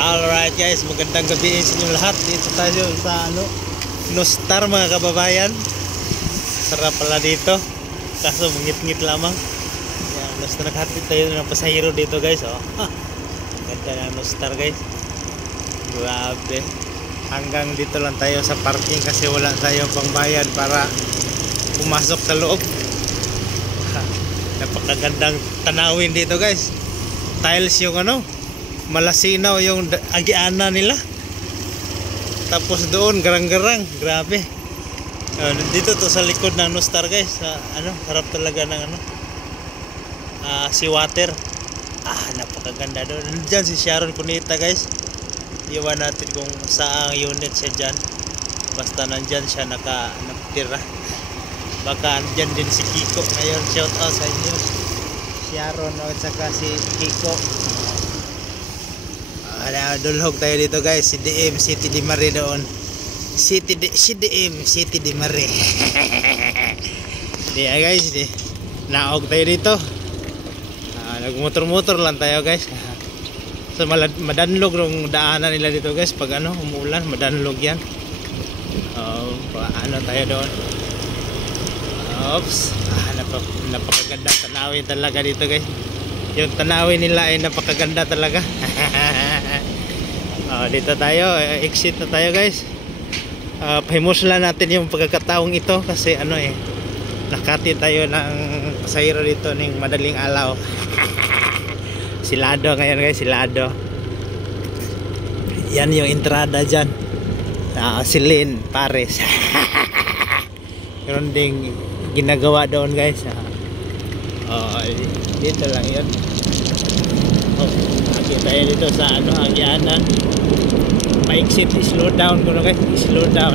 Alright guys, magandang gabi sa inyo lahat. Dito tayo sa Nostar mga kababayan. Sarap pala dito. Kaso mangit-ngit lamang. Yan, Nostar, naghatid tayo ng pasahero dito guys. Oh. Ganda ng Nostar guys. Grabe. Hanggang dito lang tayo sa parking kasi wala tayong pangbayad para pumasok sa loob. Napakagandang tanawin dito guys. Tiles yung malasinaw yung agiana nila. Tapos doon garang-garang, grabe. Dito to sa likod ng Nostar guys, harap talaga ng sea water. Napakaganda doon. Diyan si Sharon Cunita guys. Iwan natin kung saang unit siya dyan. Basta nandyan siya nakatira. Baka andyan din si Kiko ngayon. Shout out sa inyo, Sharon at saka si Kiko. Dulhog tayo dito guys. CDM City de Mare doon. CDM City de Mare. Diya guys, naog tayo dito. Nagmotor-motor lang tayo guys. So madanlog ng daanan nila dito guys. Pag umuulan, madanlog yan. Tayo doon. Oops. Napakaganda tanawin talaga dito guys. Yung tanawin nila ay napakaganda talaga. Dito tayo, exit na tayo guys. Pahimuslan natin yung pagkakataong ito kasi nakati tayo ng pasahero dito ng madaling alaw. Silado ngayon guys, silado. Yan yung entrada dyan. Silin Pares. Meron ding ginagawa doon guys. Dito lang yun. Lagi tayo dito sa agianan. Pa-exit, slow down ko guys. Slow down.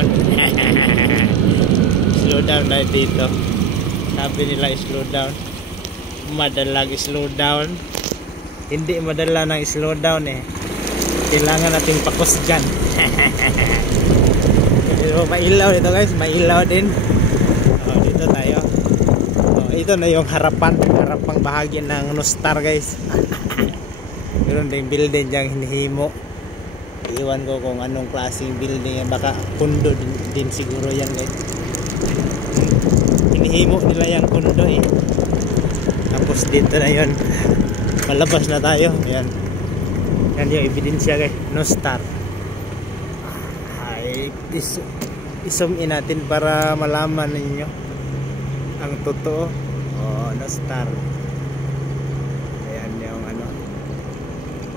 Slow down na dito. Sabi nila slow down. Madalang slow down. Hindi madala ng slow down kailangan nating pakos dyan. Mailaw dito guys, mailaw din. Dito tayo. Ito na yung harapang bahagi ng Nostar guys. Meron din building dyan hinihimo. Iwan ko kung anong klaseng building yan. Baka kundo din siguro yan guys. Hinihimo nila yung kundo Tapos dito na yun. Malabas na tayo. Yan yung ebidensya guys. Nostar. I-zoom in natin para malaman ninyo ang totoo. Nostar. Ayan yung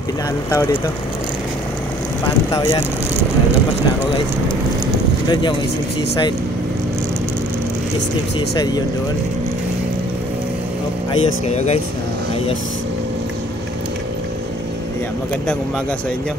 pinaantaw dito. Pantaw yan. Labas na ako guys. Doon yung SM Seaside. SM Seaside yun doon. Ayos kayo guys. Ayos. Magandang umaga sa inyo.